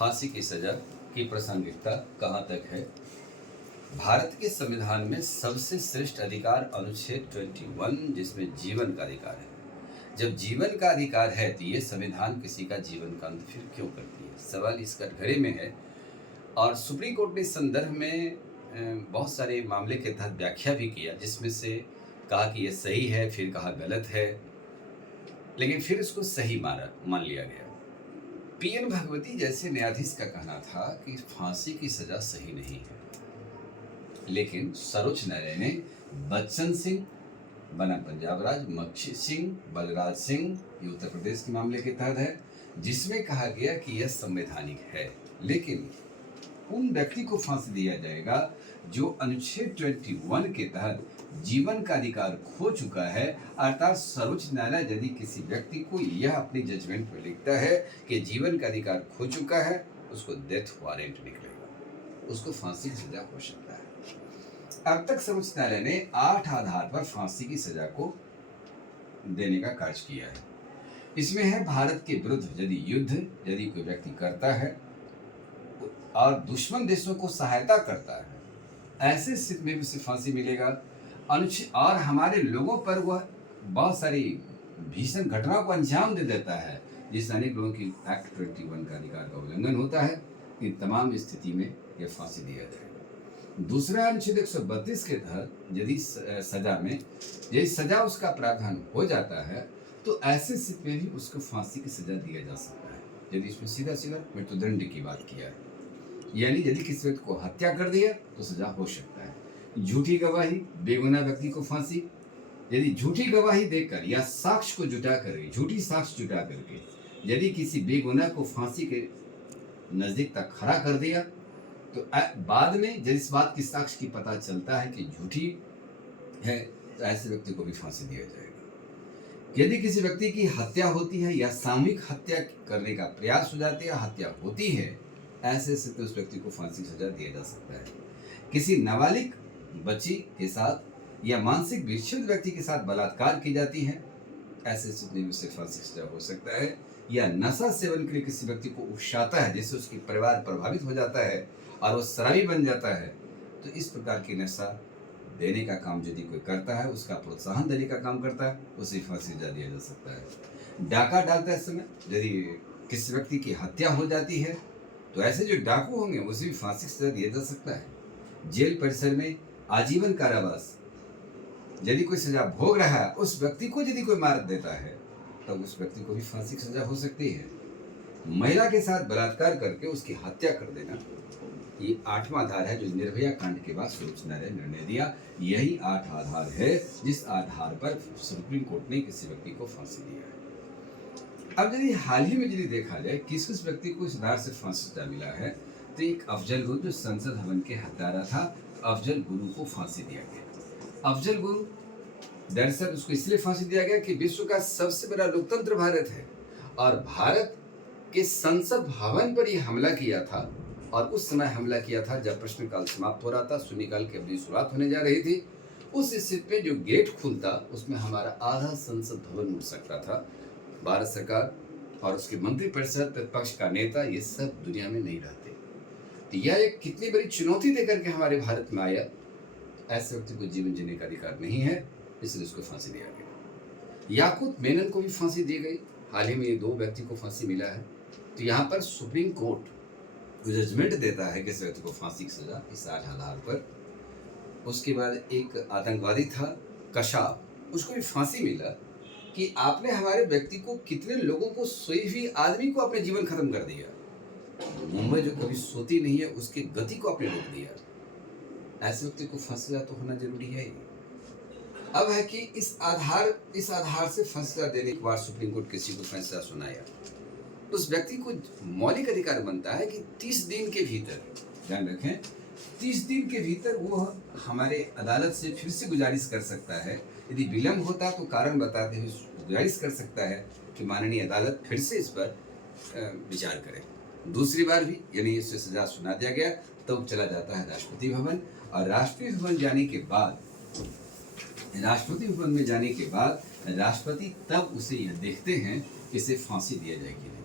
फांसी की सजा की प्रासंगिकता कहाँ तक है। भारत के संविधान में सबसे श्रेष्ठ अधिकार अनुच्छेद 21, जिसमें जीवन का अधिकार है। जब जीवन का अधिकार है तो ये संविधान किसी का जीवन का अंत फिर क्यों करती है, सवाल इस कटघरे में है। और सुप्रीम कोर्ट ने इस संदर्भ में बहुत सारे मामले के तहत व्याख्या भी किया, जिसमें से कहा कि यह सही है, फिर कहा गलत है, लेकिन फिर इसको सही मान लिया गया। पीएन भगवती जैसे न्यायाधीश का कहना था कि फांसी की सजा सही नहीं है, लेकिन सर्वोच्च न्यायालय ने बच्चन सिंह बना पंजाब राज, मक्षी सिंह, बलराज सिंह, ये उत्तर प्रदेश के मामले के तहत है, जिसमें कहा गया कि यह संवैधानिक है, लेकिन उन व्यक्ति को फांसी दिया जाएगा जो अनुच्छेद 21 के तहत जीवन का अधिकार खो चुका है। अर्थात सर्वोच्च न्यायालय यदि किसी व्यक्ति को यह अपनी जजमेंट में लिखता है कि जीवन का अधिकार खो चुका है, उसको डेथ वारंट निकलेगा, उसको फांसी की सजा हो सकता है। अब तक सर्वोच्च न्यायालय ने 8 आधार पर फांसी की सजा को देने का कार्य किया है। इसमें है भारत के विरुद्ध यदि युद्ध यदि कोई व्यक्ति करता है और दुश्मन देशों को सहायता करता है, ऐसे स्थिति में उसे फांसी मिलेगा। अनुच्छेद और हमारे लोगों पर वह बहुत सारी भीषण घटनाओं को अंजाम दे देता है, जिससे अनेक लोगों की एक्ट 21 का अधिकार का उल्लंघन होता है। इन तमाम स्थिति में यह फांसी दिया जाएगा। दूसरा, अनुच्छेद 132 के तहत यदि सजा उसका प्रावधान हो जाता है तो ऐसे स्थिति में भी उसको फांसी की सजा दिया जा सकता है, यदि इसमें सीधा मृत्युदंड की बात किया है। यानी यदि किसी व्यक्ति को हत्या कर दिया तो सजा हो सकता है। झूठी गवाही, बेगुनाह व्यक्ति को फांसी। यदि झूठी गवाही देकर या साक्ष्य को जुटा करके, झूठी साक्ष्य जुटा करके यदि किसी बेगुनाह को फांसी के नजदीक तक खड़ा कर दिया तो बाद में यदि इस बात की साक्ष्य की पता चलता है कि झूठी है तो ऐसे व्यक्ति को भी फांसी दिया जाएगा। यदि किसी व्यक्ति की हत्या होती है या सामूहिक हत्या करने का प्रयास हो जाती है, हत्या होती है, ऐसे स्थिति उस व्यक्ति को फांसी की सजा दिया जा सकता है। किसी नाबालिग बच्ची के साथ या मानसिक विक्षिप्त व्यक्ति के साथ बलात्कार की जाती है, ऐसे स्थिति में उसे फांसी की सजा हो सकता है। या नशा सेवन के लिए किसी व्यक्ति को उकसाता है, जिससे उसकी परिवार प्रभावित हो जाता है और वो शराबी बन जाता है, तो इस प्रकार की नशा देने का काम यदि कोई करता है, उसका प्रोत्साहन देने का काम करता है, उसे फांसी सजा दिया जा सकता है। डाका डालते समय यदि किसी व्यक्ति की हत्या हो जाती है तो ऐसे जो डाकू होंगे उसे भी फांसी की सजा दिया जा सकता है। जेल परिसर में आजीवन कारावास, यदि कोई सजा भोग रहा है, उस व्यक्ति को यदि कोई मार देता है तब तो उस व्यक्ति को भी फांसी की सजा हो सकती है। महिला के साथ बलात्कार करके उसकी हत्या कर देना, ये 8वां आधार है जो निर्भया कांड के बाद सर्वोच्च न्यायालय ने निर्णय दिया। यही 8 आधार है जिस आधार पर सुप्रीम कोर्ट ने किसी व्यक्ति को फांसी दिया है। अब यदि हाल ही में यदि देखा जाए किस व्यक्ति को इस आधार से फांसी सजा मिला है, तो एक अफजल गुरु जो संसद भवन के हत्यारा था, अफजल गुरु को फांसी दिया गया। अफजल गुरु दरअसल उसको इसलिए फांसी दिया गया कि विश्व का सबसे बड़ा लोकतंत्र भारत है और भारत के संसद भवन पर यह हमला किया था, और उस समय हमला किया था जब प्रश्नकाल समाप्त हो रहा था, शून्यकाल की अवधि शुरुआत होने जा रही थी। उस स्थिति में जो गेट खुलता उसमें हमारा आधा संसद भवन उड़ सकता था। भारत सरकार और उसके मंत्रिपरिषद, प्रतिपक्ष का नेता, ये सब दुनिया में नहीं रहते। तो यह एक कितनी बड़ी चुनौती देकर के हमारे भारत में आया। ऐसे व्यक्ति को जीवन जीने का अधिकार नहीं है, इसलिए उसको फांसी दिया गया। याकूत मेनन को भी फांसी दी गई। हाल ही में ये 2 व्यक्ति को फांसी मिला है। तो यहाँ पर सुप्रीम कोर्ट जजमेंट देता है कि इस व्यक्ति को फांसी की सजा इस आधार पर। उसके बाद एक आतंकवादी था कशाफ, उसको भी फांसी मिला कि आपने हमारे व्यक्ति को, कितने लोगों को, सोई हुई आदमी को अपने जीवन खत्म कर दिया। मुंबई जो कभी सोती नहीं है उसकी गति को आपने रोक दिया। ऐसे व्यक्ति को फांसी तो होना जरूरी है ही। अब है कि इस आधार से फैसला देने के बाद सुप्रीम कोर्ट किसी को फैसला सुनाया तो उस व्यक्ति को मौलिक अधिकार बनता है कि 30 दिन के भीतर, ध्यान रखें, 30 दिन के भीतर वो हमारे अदालत से फिर से गुजारिश कर सकता है। यदि विलम्ब होता तो कारण बताते हुए गुजारिश कर सकता है कि माननीय अदालत फिर से इस पर विचार करे। दूसरी बार भी यानी इससे सजा सुना दिया गया तब तो चला जाता है राष्ट्रपति भवन, और राष्ट्रपति भवन जाने के बाद, राष्ट्रपति भवन में जाने के बाद राष्ट्रपति तब उसे यह देखते हैं कि इसे फांसी दिया जाएगी नहीं।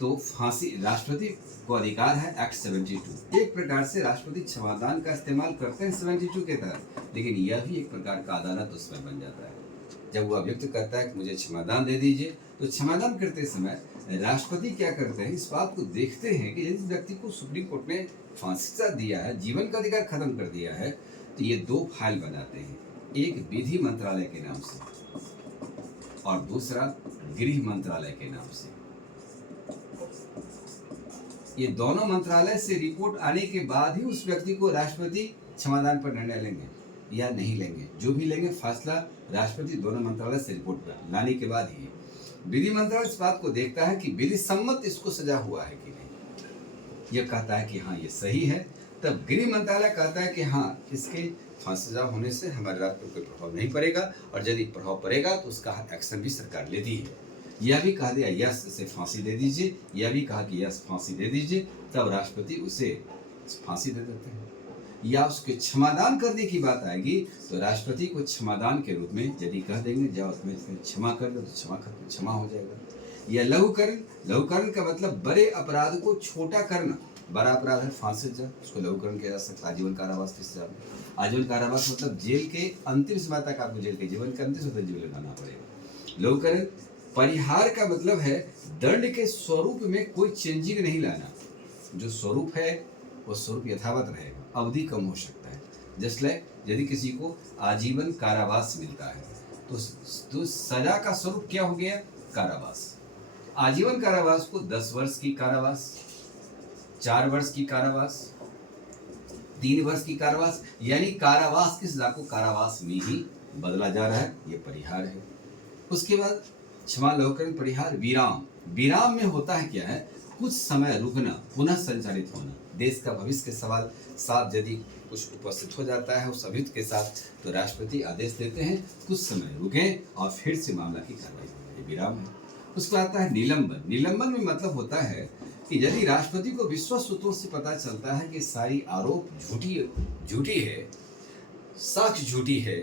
तो फांसी राष्ट्रपति को अधिकार है एक्ट 72। एक प्रकार से राष्ट्रपति क्षमादान का इस्तेमाल करते हैं 72 के तहत, लेकिन यह भी एक प्रकार का अदालत उसमें बन जाता है। जब वो अभियुक्त कहता है कि मुझे क्षमादान दे दीजिए, तो क्षमादान करते समय राष्ट्रपति क्या करते हैं, इस बात को देखते हैं कि यदि व्यक्ति को सुप्रीम कोर्ट ने फांसी का दिया है, जीवन का अधिकार खत्म कर दिया है, तो ये दो फाइल बनाते हैं, एक विधि मंत्रालय के नाम से और दूसरा गृह मंत्रालय के नाम से। ये दोनों मंत्रालय से रिपोर्ट आने के बाद ही उस व्यक्ति को राष्ट्रपति क्षमादान पर निर्णय लेंगे या नहीं लेंगे। जो भी लेंगे फैसला राष्ट्रपति दोनों मंत्रालय से रिपोर्ट लाने के बाद ही। विधि मंत्रालय इस बात को देखता है कि विधि सम्मत इसको सजा हुआ है कि नहीं। यह कहता है कि हाँ ये सही है, तब गृह मंत्रालय कहता है कि हाँ इसके फांसी सजा होने से हमारे राज्य पर कोई प्रभाव नहीं पड़ेगा, और यदि प्रभाव पड़ेगा तो उसका एक्शन भी सरकार लेती है। यह भी कहा दिया यस इसे फांसी दे दीजिए, यह भी कहा कि यस फांसी दे दीजिए, तब राष्ट्रपति उसे फांसी दे देते हैं। या उसके क्षमादान करने की बात आएगी तो राष्ट्रपति को क्षमादान के रूप में यदि कह देंगे जाओ तुम्हें क्षमा कर दो, तो क्षमा हो जाएगा। या लघुकरण, लघुकरण का मतलब बड़े अपराध को छोटा करना। बड़ा अपराध है फांसी सजा, उसको लघुकरण किया जा सकता है, आजीवन कारावास की सजा। आजीवन कारावास मतलब जेल के अंतिम समय तक आपको जेल के जीवन के अंतिम समय जेल लगाना पड़ेगा। लघुकरण परिहार का मतलब है दंड के स्वरूप में कोई चेंजिंग नहीं लाना, जो स्वरूप है वो स्वरूप यथावत रहेगा, अवधि कम हो सकता है। जस्ट लाइक यदि किसी को आजीवन कारावास मिलता है तो सजा का स्वरूप क्या हो गया, कारावास। आजीवन कारावास को 10 वर्ष की कारावास, 4 वर्ष की कारावास, 3 वर्ष की कारावास, यानी कारावास की सजा को कारावास में ही बदला जा रहा है। ये परिहार है। उसके बाद क्षमा, लघुकरण, परिहार, विराम। विराम में होता है क्या है, कुछ समय रुकना, पुनः संचालित होना। देश का भविष्य के सवाल साथ यदि कुछ उपस्थित हो जाता है उस अभियुक्त के साथ, तो राष्ट्रपति आदेश देते हैं कुछ समय रुकें और फिर से मामला की कार्रवाई करें। विराम है। उसके बाद आता है निलंबन। निलंबन में मतलब होता है कि यदि राष्ट्रपति को विश्वस्त सूत्रों से पता चलता है कि सारी आरोप झूठी है, साक्ष्य झूठी है,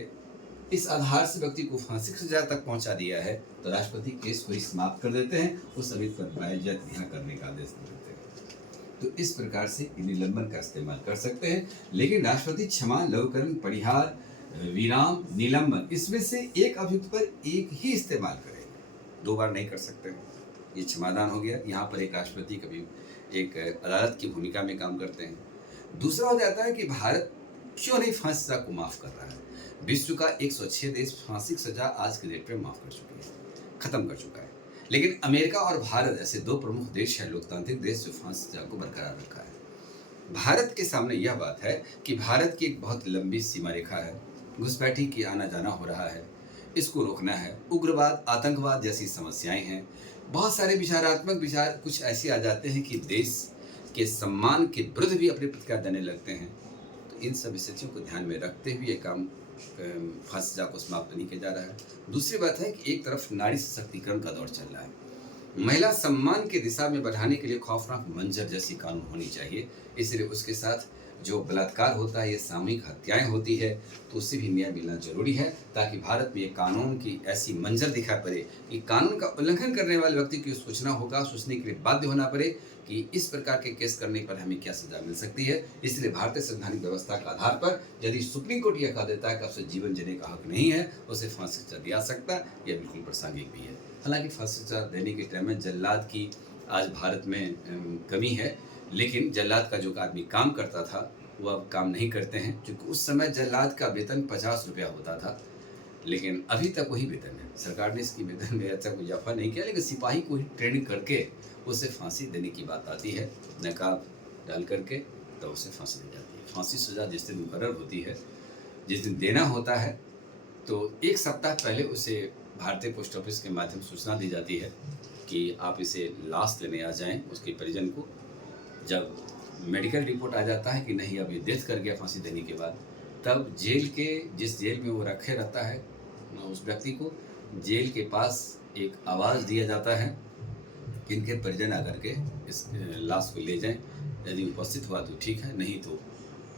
इस आधार से व्यक्ति को फांसी की सजा तक पहुंचा दिया है, तो राष्ट्रपति केस को ही समाप्त कर देते हैं, उस अभियुक्त पर बाइज्जत रिहा करने का आदेश देते हैं। तो इस प्रकार से निलंबन का इस्तेमाल कर सकते हैं। लेकिन राष्ट्रपति क्षमा, लघुकरण, परिहार, विराम, निलंबन, इसमें से एक अभियुक्त पर एक ही इस्तेमाल करेंगे, 2 बार नहीं कर सकते हैं। ये क्षमादान हो गया। यहाँ पर एक राष्ट्रपति कभी एक अदालत की भूमिका में काम करते हैं। दूसरा हो जाता है कि भारत क्यों नहीं फांसी सजा को माफ कर रहा है। विश्व का 106 देश फांसी की सजा आज के डेट में माफ कर चुके हैं, खत्म कर चुका है। लेकिन अमेरिका और भारत ऐसे 2 प्रमुख देश हैं, लोकतांत्रिक देश, जो फांसी सजा को बरकरार रखा है। भारत के सामने यह बात है कि भारत की एक बहुत लंबी सीमा रेखा है, घुसपैठी की आना जाना हो रहा है, इसको रोकना है। उग्रवाद, आतंकवाद जैसी समस्याएं हैं। बहुत सारे विचारात्मक विचार कुछ ऐसे आ जाते हैं कि देश के सम्मान के विरुद्ध भी अपनी प्रतिक्रिया देने लगते हैं। तो इन सब स्थितियों को ध्यान में रखते हुए ये काम फांसी सजा को समाप्त नहीं किया जा रहा है। दूसरी बात है कि एक तरफ नारी सशक्तिकरण का दौर चल रहा है, महिला सम्मान की दिशा में बढ़ाने के लिए खौफनाक मंजर जैसी कानून होनी चाहिए। इसलिए उसके साथ जो बलात्कार होता है, ये सामूहिक हत्याएं होती है, तो उससे भी न्याय मिलना जरूरी है, ताकि भारत में ये कानून की ऐसी मंजर दिखाई पड़े कि कानून का उल्लंघन करने वाले व्यक्ति की सूचना होगा, सोचने के लिए बाध्य होना पड़े कि इस प्रकार के केस करने पर हमें क्या सजा मिल सकती है। इसलिए भारतीय संवैधानिक व्यवस्था के आधार पर यदि सुप्रीम कोर्ट यह कह देता है कि उसे जीवन जीने का हक नहीं है, उसे फांसी सजा दिया सकता है, यह बिल्कुल प्रासंगिक भी है। हालांकि फांसी सजा देने के टाइम में जल्लाद की आज भारत में कमी है, लेकिन जल्लाद का जो आदमी काम करता था वो अब काम नहीं करते हैं, क्योंकि उस समय जल्लाद का वेतन 50 रुपया होता था, लेकिन अभी तक वही वेतन है। सरकार ने इसकी वेतन में अच्छा कोई इजाफा नहीं किया, लेकिन सिपाही को ही ट्रेनिंग करके उसे फांसी देने की बात आती है, नकाब डाल करके, तो उसे फांसी दी जाती है। फांसी सजा जिस दिन मुकर्रर होती है, जिस दिन देना होता है, तो 1 सप्ताह पहले उसे भारतीय पोस्ट ऑफिस के माध्यम से सूचना दी जाती है कि आप इसे लाश लेने आ जाएं। उसके परिजन को जब मेडिकल रिपोर्ट आ जाता है कि नहीं अब ये डेथ कर गया फांसी देने के बाद, तब जेल के जिस जेल में वो रखे रहता है उस व्यक्ति को जेल के पास एक आवाज़ दिया जाता है कि इनके परिजन आकर के इस लाश को ले जाएं। यदि उपस्थित हुआ तो ठीक है, नहीं तो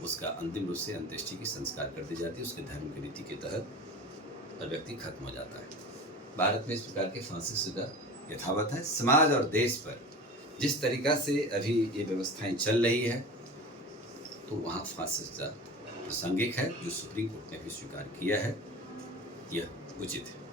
उसका अंतिम रूप से अंत्येष्टि की संस्कार कर दी जाती है। उसके धर्म की रीति के तहत और व्यक्ति खत्म हो जाता है। भारत में इस प्रकार के फांसी सजा यथावत है। समाज और देश पर जिस तरीका से अभी ये व्यवस्थाएं चल रही है तो वहाँ फांसी सजा प्रासंगिक है, जो सुप्रीम कोर्ट ने भी स्वीकार किया है, यह उचित है।